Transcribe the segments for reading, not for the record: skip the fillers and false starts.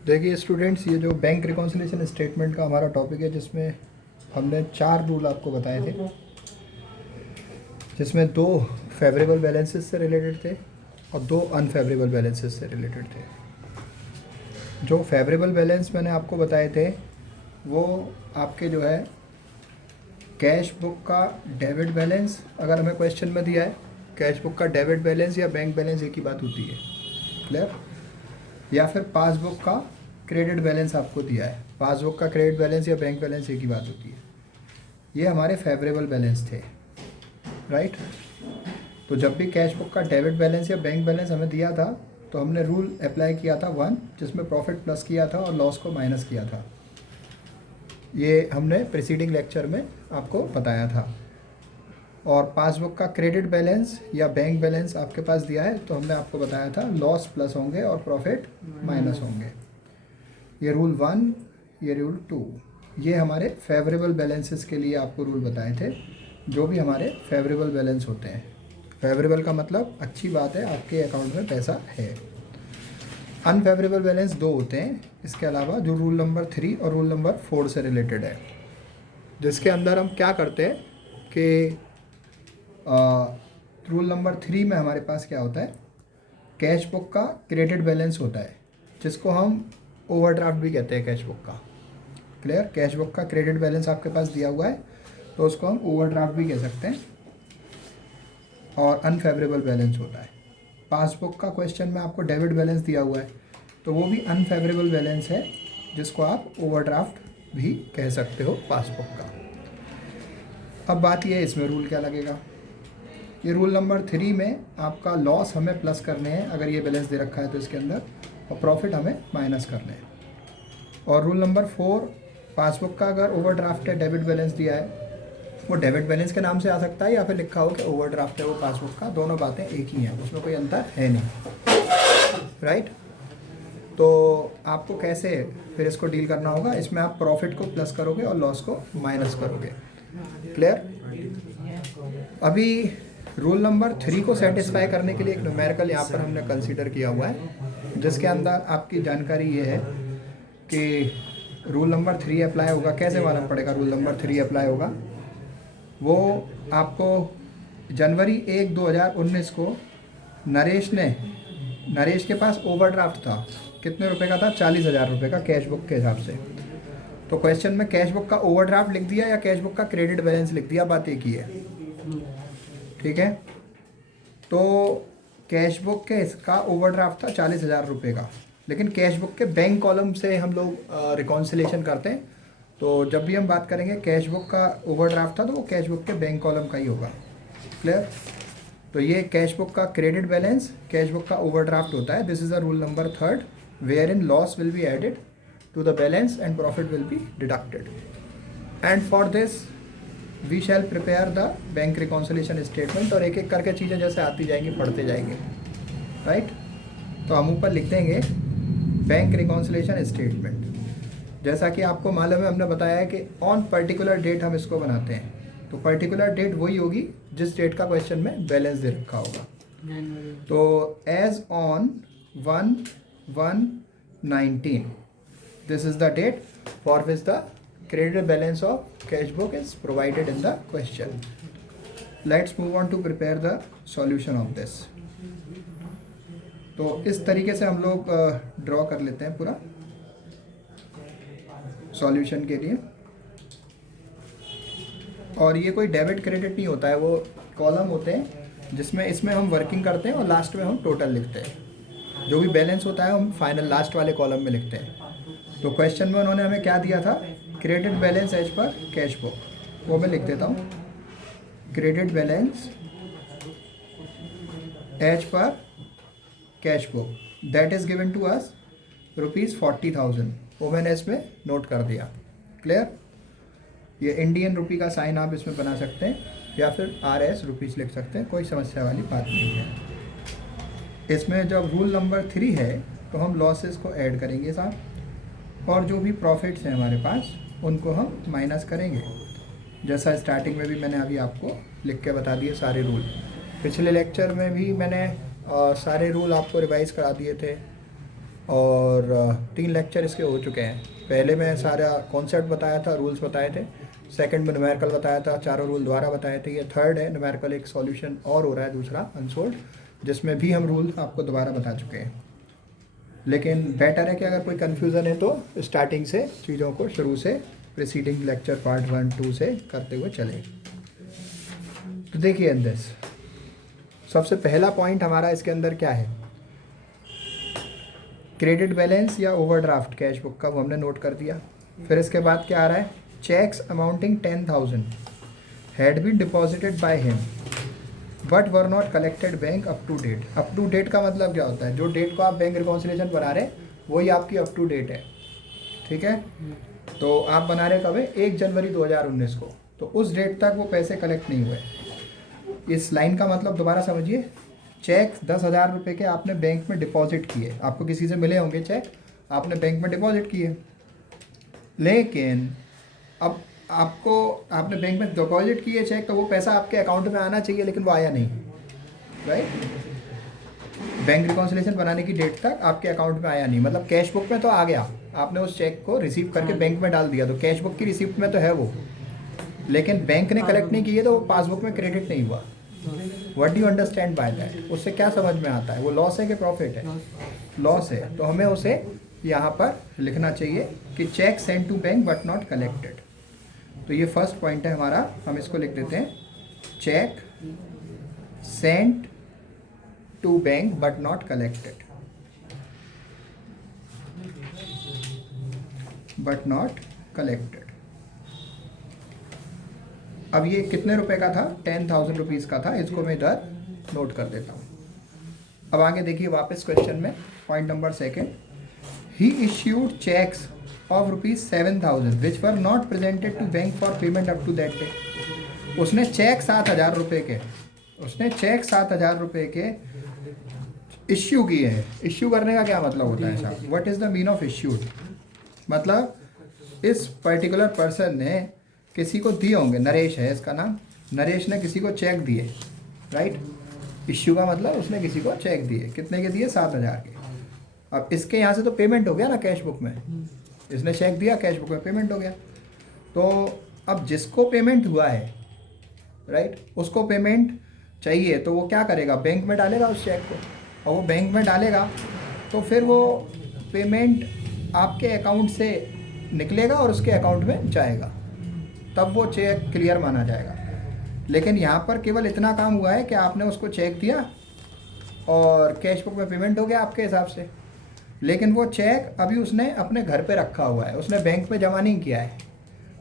देखिए स्टूडेंट्स, ये जो बैंक रिकॉन्सिलिएशन स्टेटमेंट का हमारा टॉपिक है, जिसमें हमने 4 रूल आपको बताए थे, जिसमें 2 फेवरेबल बैलेंसेस से रिलेटेड थे और 2 अनफेवरेबल बैलेंसेस से रिलेटेड थे। जो फेवरेबल बैलेंस मैंने आपको बताए थे वो आपके जो है कैश बुक का डेबिट बैलेंस, अगर हमें क्वेश्चन में दिया है कैश बुक का डेबिट बैलेंस या बैंक बैलेंस एक ही बात होती है, क्लियर। या फिर पासबुक का क्रेडिट बैलेंस आपको दिया है, पासबुक का क्रेडिट बैलेंस या बैंक बैलेंस एक ही बात होती है। ये हमारे फेवरेबल बैलेंस थे, राइट। तो जब भी कैश बुक का डेबिट बैलेंस या बैंक बैलेंस हमें दिया था तो हमने रूल अप्लाई किया था 1, जिसमें प्रॉफिट प्लस किया था और लॉस को माइनस किया था। ये हमने प्रीसीडिंग लेक्चर में आपको बताया था। और पासबुक का क्रेडिट बैलेंस या बैंक बैलेंस आपके पास दिया है तो हमने आपको बताया था लॉस प्लस होंगे और प्रॉफिट माइनस होंगे। ये रूल 1, ये रूल 2, ये हमारे फेवरेबल बैलेंसेस के लिए आपको रूल बताए थे, जो भी हमारे फेवरेबल बैलेंस होते हैं। फेवरेबल का मतलब अच्छी बात है, आपके अकाउंट में पैसा है। अनफेवरेबल बैलेंस 2 होते हैं इसके अलावा, जो रूल नंबर 3 और रूल नंबर 4 से रिलेटेड है, जिसके अंदर हम क्या करते हैं कि रूल नंबर 3 में हमारे पास क्या होता है, कैश बुक का क्रेडिट बैलेंस होता है, जिसको हम ओवरड्राफ्ट भी कहते हैं कैश बुक का, क्लियर। कैश बुक का क्रेडिट बैलेंस आपके पास दिया हुआ है तो उसको हम ओवरड्राफ्ट भी कह सकते हैं। और अनफेवरेबल बैलेंस होता है, पासबुक का क्वेश्चन में आपको डेबिट बैलेंस दिया हुआ है तो वो भी अनफेवरेबल बैलेंस है, जिसको आप ओवरड्राफ्ट भी कह सकते हो पासबुक का। अब बात ये है इसमें रूल क्या लगेगा। ये रूल नंबर 3 में आपका लॉस हमें प्लस करने हैं अगर ये बैलेंस दे रखा है तो इसके अंदर, और प्रॉफिट हमें माइनस करने हैं। और रूल नंबर 4, पासबुक का अगर ओवरड्राफ्ट है, डेबिट बैलेंस दिया है, वो डेबिट बैलेंस के नाम से आ सकता है या फिर लिखा हो कि ओवरड्राफ्ट है वो पासबुक का, दोनों बातें एक ही हैं, उसमें कोई अंतर है नहीं, राइट। तो आपको कैसे फिर इसको डील करना होगा, इसमें आप प्रॉफिट को प्लस करोगे और लॉस को माइनस करोगे, क्लियर। अभी रूल नंबर 3 को सेटिस्फाई करने के लिए एक न्यूमेरिकल यहाँ पर हमने कंसीडर किया हुआ है, जिसके अंदर आपकी जानकारी ये है कि रूल नंबर 3 अप्लाई होगा। कैसे मालूम पड़ेगा रूल नंबर 3 अप्लाई होगा, वो आपको जनवरी 1, 2019 को नरेश के पास ओवरड्राफ्ट था, कितने रुपए का था, 40,000 रुपये का कैश बुक के हिसाब से। तो क्वेश्चन में कैश बुक का ओवरड्राफ्ट लिख दिया या कैश बुक का क्रेडिट बैलेंस लिख दिया, बात एक ही है, ठीक है। तो कैश बुक के इसका ओवरड्राफ्ट था 40,000 रुपये का, लेकिन कैश बुक के बैंक कॉलम से हम लोग रिकॉन्सिलेशन करते हैं, तो जब भी हम बात करेंगे कैश बुक का ओवरड्राफ्ट था तो वो कैश बुक के बैंक कॉलम का ही होगा, क्लियर। तो ये कैश बुक का क्रेडिट बैलेंस कैश बुक का ओवरड्राफ्ट होता है। This is the rule number 3, where in loss will be added to the balance and profit will be deducted. And for this we shall prepare the bank reconciliation statement. और एक एक करके चीज़ें जैसे आती जाएंगी पढ़ते जाएंगे, राइट। तो हम ऊपर लिख देंगे बैंक रिकॉन्सिलेशन स्टेटमेंट। जैसा कि आपको मालूम है, हमने बताया है कि ऑन पर्टिकुलर डेट हम इसको बनाते हैं, तो पर्टिकुलर डेट वही होगी जिस डेट का क्वेश्चन में बैलेंस दे रखा होगा। तो as on 1/1/19, this is the date for which the credit balance of cash book is provided in the question. Let's move on to prepare the solution of this. तो इस तरीके से हम लोग ड्रॉ कर लेते हैं पूरा सॉल्यूशन के लिए। और ये कोई डेबिट क्रेडिट नहीं होता है, वो कॉलम होते हैं जिसमें इसमें हम वर्किंग करते हैं और लास्ट में हम टोटल लिखते हैं। जो भी बैलेंस होता है हम फाइनल लास्ट वाले कॉलम में लिखते हैं। तो क्वेश्चन में उन्होंने हमें क्या दिया था, credit balance as per cash book, वो मैं लिख देता हूँ, credit balance as per cash book that is given to us ₹40,000, वो मैंने इसमें नोट कर दिया, क्लियर। ये इंडियन रुपी का साइन आप इसमें बना सकते हैं या फिर RS रुपीज़ लिख सकते हैं, कोई समस्या वाली बात नहीं है। इसमें जब रूल नंबर 3 है तो हम लॉसेस को ऐड करेंगे साथ, और जो भी प्रॉफिट्स हैं हमारे पास उनको हम माइनस करेंगे, जैसा स्टार्टिंग में भी मैंने अभी आपको लिख के बता दिए सारे रूल। पिछले लेक्चर में भी मैंने सारे रूल आपको रिवाइज़ करा दिए थे और 3 लेक्चर इसके हो चुके हैं। पहले मैं सारा कॉन्सेप्ट बताया था, रूल्स बताए थे, सेकंड में न्यूमेरिकल बताया था, चारों रूल दोबारा बताए थे। ये थर्ड है न्यूमेरिकल, एक सॉल्यूशन और हो रहा है दूसरा अनसोल्ड, जिसमें भी हम रूल आपको दोबारा बता चुके हैं। लेकिन बेटर है कि अगर कोई कन्फ्यूज़न है तो स्टार्टिंग से चीज़ों को शुरू से प्रीसीडिंग लेक्चर पार्ट 1 2 से करते हुए चले। तो देखिए दिस सबसे पहला पॉइंट हमारा इसके अंदर क्या है, क्रेडिट बैलेंस या ओवरड्राफ्ट कैश बुक का, वो हमने नोट कर दिया। फिर इसके बाद क्या आ रहा है, cheques amounting 10,000 had been deposited by him but were not collected bank up to date. Up to date का मतलब क्या होता है, जो डेट को आप बैंक रिकॉन्सिलेशन बना रहे हैं वही आपकी अप टू डेट है, ठीक है। तो आप बना रहे कब है, 1 जनवरी 2019 को, तो उस डेट तक वो पैसे कलेक्ट नहीं हुए। इस लाइन का मतलब दोबारा समझिए, चेक 10,000 रुपये के आपने बैंक में डिपॉजिट किए, आपको किसी से मिले होंगे चेक, आपने बैंक में डिपॉजिट किए, लेकिन अब आपने बैंक में डिपॉजिट किए चेक, तो वो पैसा आपके अकाउंट में आना चाहिए, लेकिन वो आया नहीं, राइट। बैंक रिकॉन्सिलेशन बनाने की डेट तक आपके अकाउंट में आया नहीं, मतलब कैश बुक में तो आ गया, आपने उस चेक को रिसीव करके बैंक में डाल दिया, तो कैश बुक की रिसिप्ट में तो है वो, लेकिन बैंक ने कलेक्ट नहीं किए तो वो पासबुक में क्रेडिट नहीं हुआ। What do you understand by that, उससे क्या समझ में आता है, वो लॉस है कि प्रॉफिट है, लॉस है। तो हमें उसे यहाँ पर लिखना चाहिए कि cheque send to bank but not collected. तो ये फर्स्ट पॉइंट है हमारा, हम इसको लिख देते हैं, cheque sent to bank but not collected, but not collected. अब ये कितने रुपए का था, 10,000 रुपीज़ का था, इसको मैं इधर नोट कर देता हूँ। अब आगे देखिए वापस क्वेश्चन में, point number second, he issued cheques of ₹7,000 which were not presented to bank for payment up to that day. उसने चेक 7,000 रुपये के, उसने चेक 7,000 रुपये के इश्यू किए हैं। इश्यू करने का क्या मतलब होता है साहब, what is the mean of issued, मतलब इस पर्टिकुलर पर्सन ने किसी को दिए होंगे, नरेश है इसका नाम, नरेश ने किसी को चेक दिए, राइट। इश्यू का मतलब उसने किसी को चेक दिए, कितने के दिए, 7,000 के। अब इसके यहाँ से तो पेमेंट हो गया ना कैश बुक में, इसने चेक दिया, कैश बुक में पेमेंट हो गया। तो अब जिसको पेमेंट हुआ है, राइट, उसको पेमेंट चाहिए, तो वो क्या करेगा, बैंक में डालेगा उस चेक को, और वो बैंक में डालेगा तो फिर वो पेमेंट आपके अकाउंट से निकलेगा और उसके अकाउंट में जाएगा, तब वो चेक क्लियर माना जाएगा। लेकिन यहाँ पर केवल इतना काम हुआ है कि आपने उसको चेक दिया और कैश बुक में पेमेंट हो गया आपके हिसाब से, लेकिन वो चेक अभी उसने अपने घर पे रखा हुआ है, उसने बैंक में जमा नहीं किया है,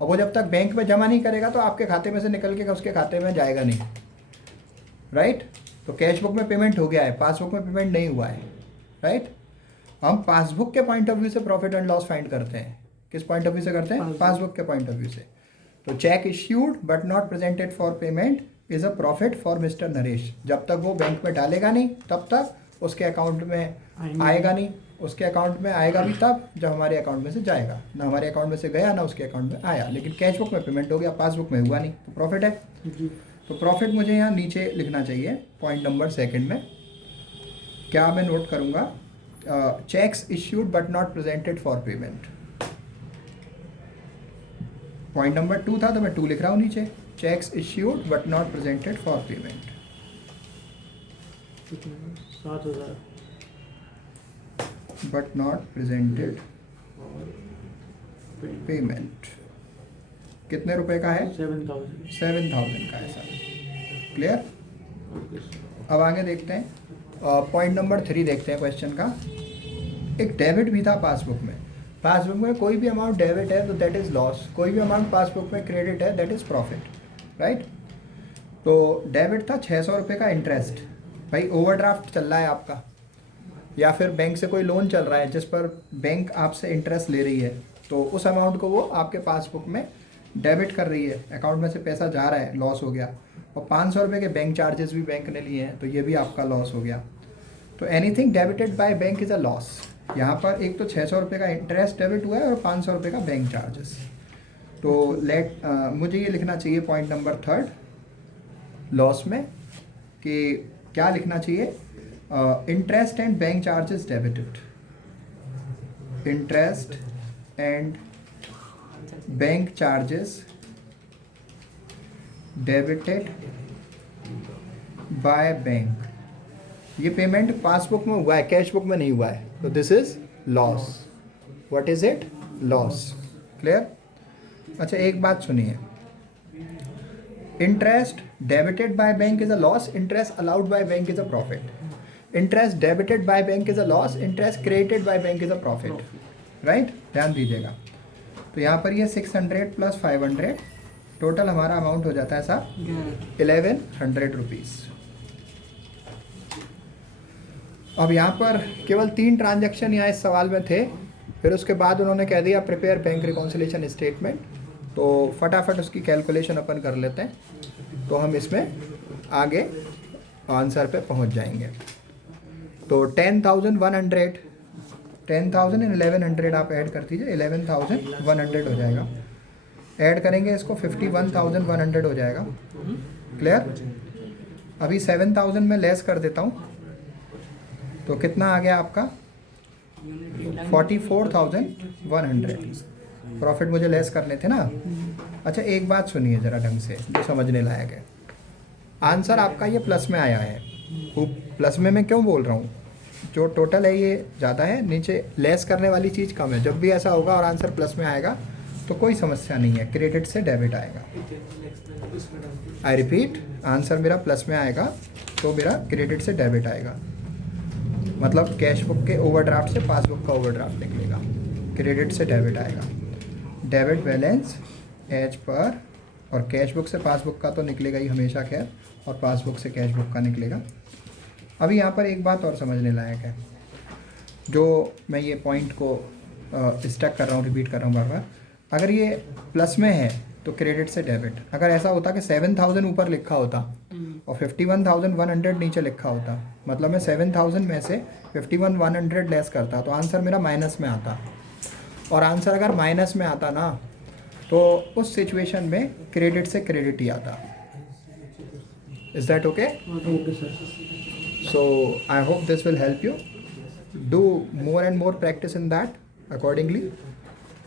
और वो जब तक बैंक में जमा नहीं करेगा तो आपके खाते में से निकल के उसके खाते में जाएगा नहीं, राइट। तो कैश बुक में पेमेंट हो गया है, पासबुक में पेमेंट नहीं हुआ है, राइट। हम पासबुक के पॉइंट ऑफ व्यू से प्रॉफिट एंड लॉस फाइंड करते हैं, किस पॉइंट ऑफ व्यू से करते हैं, पासबुक के पॉइंट ऑफ व्यू से। तो check issued but not presented for payment is a profit for mister Naresh. जब तक वो बैंक में डालेगा नहीं तब तक उसके अकाउंट में आएगा नहीं, उसके अकाउंट में आएगा भी तब जब हमारे अकाउंट में से जाएगा, ना हमारे अकाउंट में से गया ना उसके अकाउंट में आया, लेकिन कैश बुक में पेमेंट हो गया, पासबुक में हुआ नहीं, तो प्रॉफिट है। तो प्रॉफिट मुझे यहाँ नीचे लिखना चाहिए, पॉइंट नंबर सेकेंड में क्या मैं नोट करूँगा, checks issued but not presented for payment. Point number 2 था तो मैं 2 लिख रहा हूँ नीचे, checks issued but not presented for payment. 7,000 but not presented payment. कितने रुपए का है, 7,000 का है सर, क्लियर। अब आगे देखते हैं, पॉइंट नंबर 3 देखते हैं क्वेश्चन का। एक डेबिट भी था पासबुक में, पासबुक में कोई भी अमाउंट डेबिट है तो दैट इज़ लॉस, कोई भी अमाउंट पासबुक में क्रेडिट है दैट इज़ प्रॉफिट, राइट। तो डेबिट था 600 रुपये का इंटरेस्ट, भाई ओवरड्राफ्ट चल रहा है आपका, या फिर बैंक से कोई लोन चल रहा है जिस पर बैंक आपसे इंटरेस्ट ले रही है, तो उस अमाउंट को वो आपके पासबुक में डेबिट कर रही है, अकाउंट में से पैसा जा रहा है, लॉस हो गया। और 500 रुपये के बैंक चार्जेस भी बैंक ने लिए हैं, तो ये भी आपका लॉस हो गया। तो anything debited by bank is a loss. यहाँ पर एक तो 600 रुपये का इंटरेस्ट डेबिट हुआ है और 500 रुपये का बैंक चार्जेस। तो मुझे ये लिखना चाहिए पॉइंट नंबर 3 लॉस में कि क्या लिखना चाहिए, interest and bank charges debited, interest and bank charges debited by bank. ये पेमेंट पासबुक में हुआ है, कैश बुक में नहीं हुआ है, तो this is loss. What is it? Loss. Clear? अच्छा एक बात सुनिए, interest debited by bank is a loss, interest allowed by bank is a profit. Interest debited by bank is a loss, interest credited by bank is a profit. Right? ध्यान दीजिएगा। तो यहाँ पर ये 600 प्लस 500 टोटल हमारा amount हो जाता है साहब 1100 रुपीज़। अब यहाँ पर केवल 3 ट्रांजैक्शन यहाँ इस सवाल में थे, फिर उसके बाद उन्होंने कह दिया प्रिपेयर बैंक रिकॉन्सिलेशन स्टेटमेंट। तो फटाफट उसकी कैलकुलेशन अपन कर लेते हैं, तो हम इसमें आगे आंसर पे पहुँच जाएंगे। तो 10,100 10,000 एंड 1100 आप ऐड कर दीजिए, 11,100 हो जाएगा। ऐड करेंगे इसको 51,100 हो जाएगा। क्लियर? अभी 7,000 में लेस कर देता हूँ, तो कितना आ गया आपका 44,100। प्रॉफिट मुझे लेस करने थे ना। अच्छा एक बात सुनिए ज़रा ढंग से, जो समझने लायक है। आंसर आपका ये प्लस में आया है। प्लस में मैं क्यों बोल रहा हूँ? जो टोटल है ये ज़्यादा है, नीचे लेस करने वाली चीज़ कम है। जब भी ऐसा होगा और आंसर प्लस में आएगा तो कोई समस्या नहीं है, क्रेडिट से डेबिट आएगा। आई रिपीट, आंसर मेरा प्लस में आएगा तो मेरा क्रेडिट से डेबिट आएगा। मतलब कैश बुक के ओवरड्राफ्ट से पासबुक का ओवरड्राफ्ट निकलेगा, क्रेडिट से डेबिट आएगा। डेबिट बैलेंस एज पर, और कैश बुक से पासबुक का तो निकलेगा ही हमेशा खैर, और पासबुक से कैश बुक का निकलेगा। अभी यहाँ पर एक बात और समझने लायक है, जो मैं ये पॉइंट को स्टक कर रहा हूँ, रिपीट कर रहा हूँ बार बार। अगर ये प्लस में है तो क्रेडिट से डेबिट। अगर ऐसा होता कि 7,000 ऊपर लिखा होता और 51,100 नीचे लिखा होता, मतलब मैं 7,000 में से 51,100 लेस करता, तो आंसर मेरा माइनस में आता। और आंसर अगर माइनस में आता ना, तो उस सिचुएशन में क्रेडिट से क्रेडिट ही आता। Is that okay? So I hope this will help you do more and more practice in that accordingly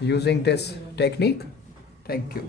using this technique. Thank you.